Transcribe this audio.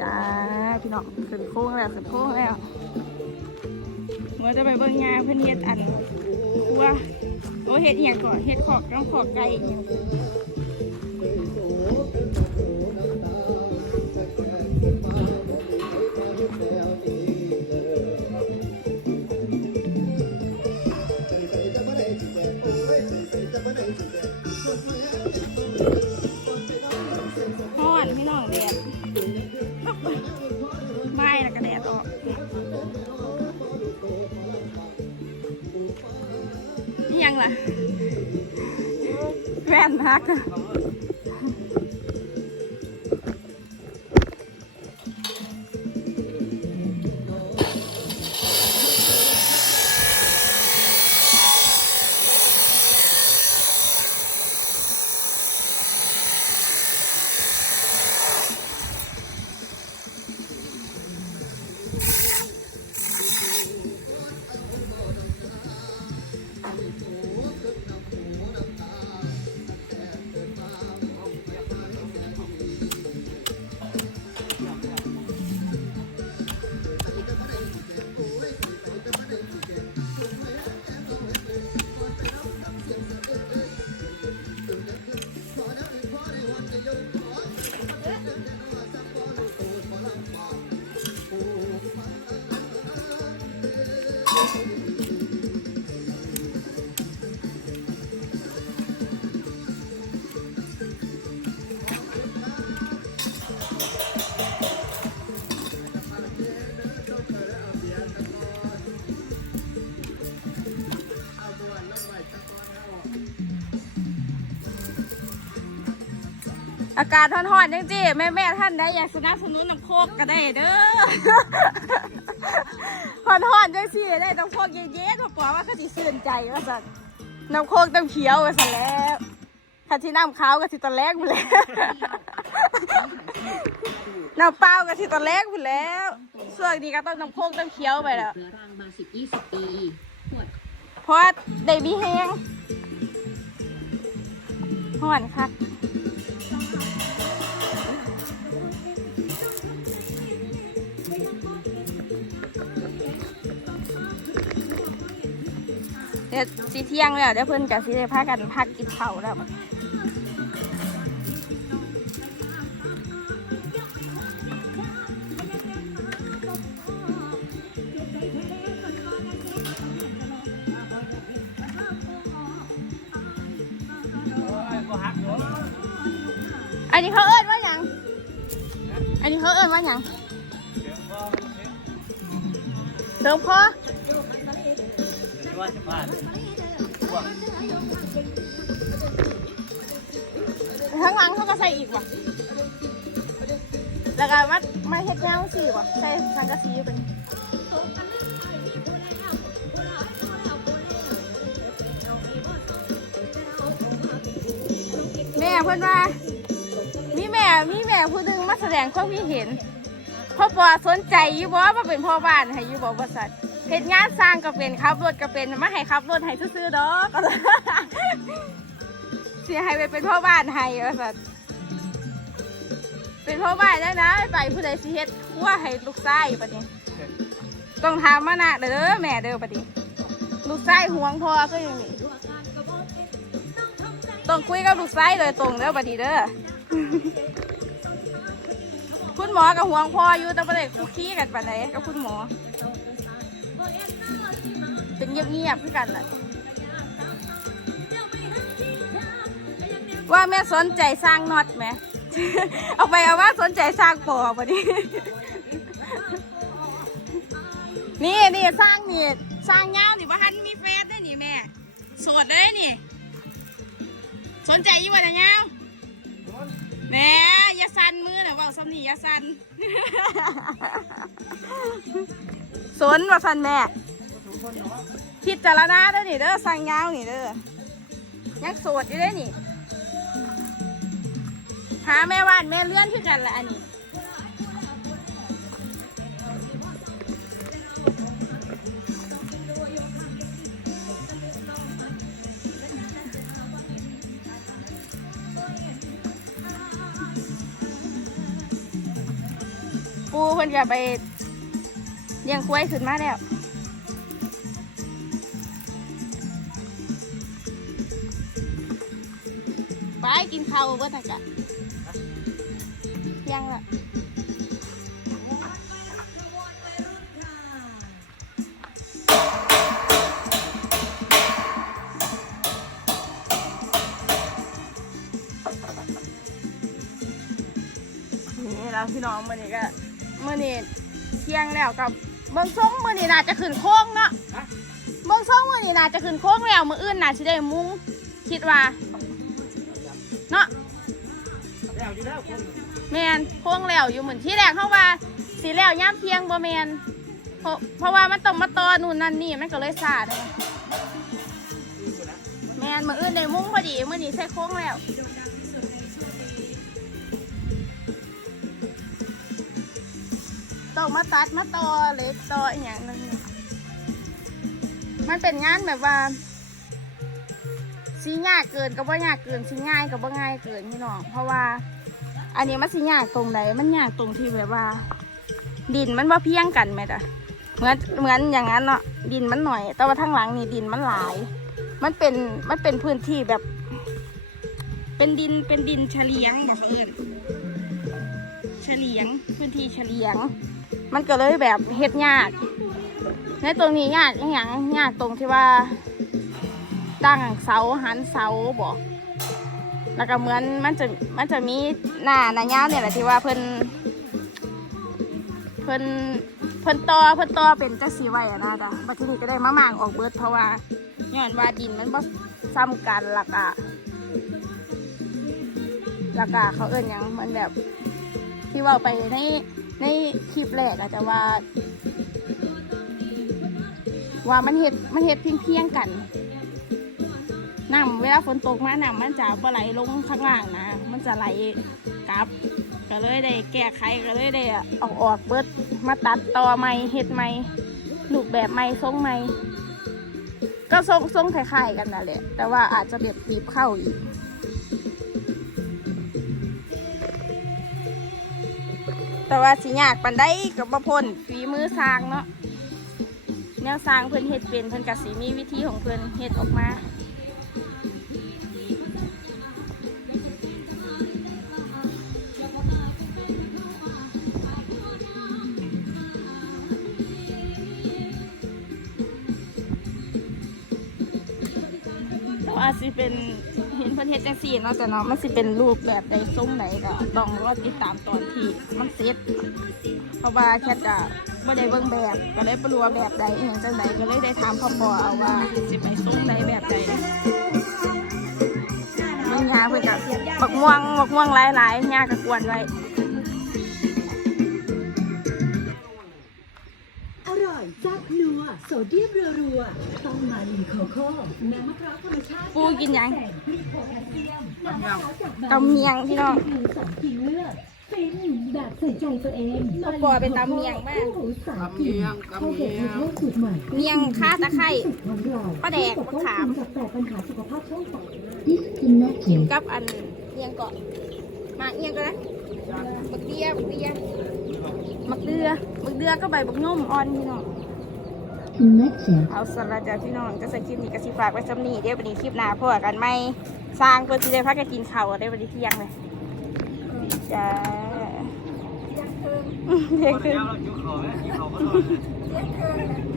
จ้าพี่น้องขึ้นโค้งแล้วขึ้นโค้งแล้วเราจะไปเบิ่งงานเพื่อนเฮ็ดอันครัวโอ้เฮ็ดเหย่ยงก่อนเฮ็ดขอกต้องขอกไก่อหย่าง ยังล่ะแว่นฮัก อากาศร้อนๆจังจีแม่แม่ๆท่านใดอยากสนับสนุนน้ำโคกก็ได้เด้อร้อนๆจังสิได้น้ำโคกเย็นๆพอปอว่าเขาสิสื่นใจว่าสันน้ำโคกต้องเขียวว่าสันแล้วถ้าที่น้ำขาวก็สิตอนแรกหมดแล้วน้ำเปล่าก็สิตอนแรกหมดแล้วส่วนนี้ก็ต้องน้ำโคกต้องเขียวไปแล้วเรื้อรังมาสิบยี่สิบปีปวดเพราะได้มีแห้งห่อนคัก เดี๋ยวสีเที่ยงแล้วเดี๋ยวเพื่อนกับสีได้พากันพักกินเผาวแล้ว อันนี้เขาเอิ้นว่าหยัง อันนี้เขาเอิ้นว่าหยังเติมพอว่าจะผ่านข้างหลังเขาก็ใส่อีกว่ะแล้วก็มามาเฮ็ดแนวสิว่ะใส่สังกะสีเป็นแม่เพื่อนว่า มีแม่มีแม่ผู้หนึงมาแสดงความคิดเห็นพ่อปอสนใจอยู่บ่มาเป็นพ่อบ้านให้อยู่บ่บริษัทเฮ็ดงานสร้างก็เป็นขับรถก็เป็นมาให้ขับรถให้ซื้อๆดอกสิให้ไปเป็นพ่อบ้านให้บริษัทเป็นพ่อบ้านแล้วนะไปผู้ใดสิเฮ็ดครัวให้ลูกชายบัดนี้ต้องถามานะเด้อแม่เด้อบัดนี้ลูกชายห่วงพ่อก็อย่างนี้ต้องคุยกับลูกชายโดยตรงเด้อบัดนี้เด้อ คุณหมอกับห่วงพ่ออยู่แต่ไม่ได้คุกคีกันปานไหนกับคุณหมอ เป็นเงียบๆคือกันแหละว่าแม่สนใจสร้างน็อตไหม เอาไปเอาว่าสนใจสร้างปอกพอดีนี่นี่สร้างนี่สร้างเงานี่ว่าฮันมีเฟซได้หนี่แม่สดได้นี่สนใจอยู่ว่าแต่เงา แหม่อยาสันมือนะเว่าสำนีอยาสันสนว่าสันแม่พิจารณาเด้อนี่เด้อสั่งยาวนี่เด้อยังโสดอยู่เด้อนี่หาแม่ว่านแม่เลื่อนคือกันละอันนี้ ปูเพิ่นจะไปเลี้ยงกล้วยขึ้นมาแล้วไปกินข้าวเบิ่งกะเที่ยงละนี่เราพี่น้องมื่อนี้ก็ มื่อนี้เที่ยงแล้วกับเบิ่งช่งมื่อนี้น่าจะขึ้นโค้งเนาะเบิ่งช่งมื่อนี้น่าจะขึ้นโค้งแล้วมืออื่นน่าจะได้มุ้งคิดว่าเนาะแล้วอยู่แล้วคนแมนโค้งแล้วอยู่เหมือนที่แรกเขาว่าสีแล้วย่ามเพียงบ่แมนเพราะเพราะว่ามันต้องมาต่อนู่นนั่นนี่มันก็เลยสาดเลยแมนมืออื่นในมุ้งพอดีมือนี้ใส่โค้งแล้ว ต้องมาตัดมาต่อเล็กต่ออย่างนึงมันเป็นงานแบบว่าสียากเกินกับว่ายากเกินสีง่ายกับว่าง่ายเกินพี่น้องเพราะว่า อันนี้มันสิยากตรงไหนมันยากตรงที่แบบว่า ดินมันว่าเพียงกันไหมจ๊ะเหมือนเหมือนอย่างนั้นเนาะดินมันหน่อย แต่ว่าทางหลังนี่ดินมันหลาย มันเป็นมันเป็นพื้นที่แบบ เป็นดินเป็นดินเฉลียงบอกเขาเอิญเฉลียงพื้นที่เฉลียง มันก็เลยแบบเฮ็ดยาก ในตรงนี้ยากอย่างยากตรงที่ว่า ตั้งเสาหันเสาบอกแล้วก็เหมือนมันจะมันจะมีหน้าหน้ายาเนี่ยแหละที่ว่าเพิ่นเพิ่นเพิ่นตอเพิ่นตอเป็นจักสีไว้อะนะจ๊ะบัดทีนี้ก็ได้มะม่างออกเบิดเพราะว่าย้อนว่าดินมันบ่ซ้ำกันและกอะและกอะเขาเอิ้นหยังมันแบบที่ว่าไปใน ในคลิปแรกอะจจะว่า ว่ามันเห็ดมันเห็ดเพียงเพียงกันน้ำเวลาฝนตกมาน้ำมันจะไหลลงข้างล่างนะ มันจะไหลกลับ ก็เลยได้แก้ไขก็เลยได้เอาออกเบิดมาตัดต่อใหม่เฮ็ดใหม่รูปแบบใหม่ทรงใหม่ก็ทรงทรงคล้ายๆกันนั่นแหละแต่ว่าอาจจะแบบบีบเข้าอีก แต่ว่าสิยากปันได้กับบ่พ้นฝีมือสร้างเนาะแนวสร้างเพิ่นเฮ็ดเป็นเพิ่นก็สิมีวิธีของเพิ่นเฮ็ดออกมาแต่ว่าสิเป็น พิ่นเฮ็ดจังซี่เนาะแต่เนาะมันสิเป็นรูปแบบใดทรงใดก็ต้องรอติดตามตอนที่มันเสร็จเพราะว่าแค่จะบ่ได้เบิ่งแบบก็เลยบ่รู้ว่าแบบใดอหยังจังใดก็เลยได้ถามพ่อปอเอาว่าสิไปทรงใดแบบใดมันยาเพิ่นก็บักม่วงบักม่วงหลายๆยาก็กวนไว้ เดียมรัวๆต้องมาลีโคโค่น้ำมะพร้าวธรรมชาติปูกินหยังแสงพริกโพแทสเซียมน้ำมะพร้าวจากบาตำเมียงพี่น้องมีสองกินเลือกฟินแบบใส่ใจตัวเองพ่อปอเป็นตำเมียงมากคู่หูสายกินข้าวเกล็ดโคสูตรใหม่เมียงข่าตะไคร้สุดของเราปลาแดกมะขามกับแต่ปัญหาสุขภาพช่องปากกินแน่กินกับอันเอียงเกาะหมากเอียงก็ได้บักเดียบักเดียบักเดือบักเดือก็ใบบักนุ่มอ่อนพี่น้อง กินแน่เชียวเอาสลัดจ้ะพี่น้องก็ใส่คลิปนี้ก็สิฝากไว้สำนีเดี๋ยววันนี้คลิปหน้าพ่อกันไม่สร้างเพื่อที่ได้พักกันกินข้าวได้วันนี้เที่ยงเลยจ้าเที่ยงคืนแล้วเราอยู่เขาไหมที่เขาก็นอ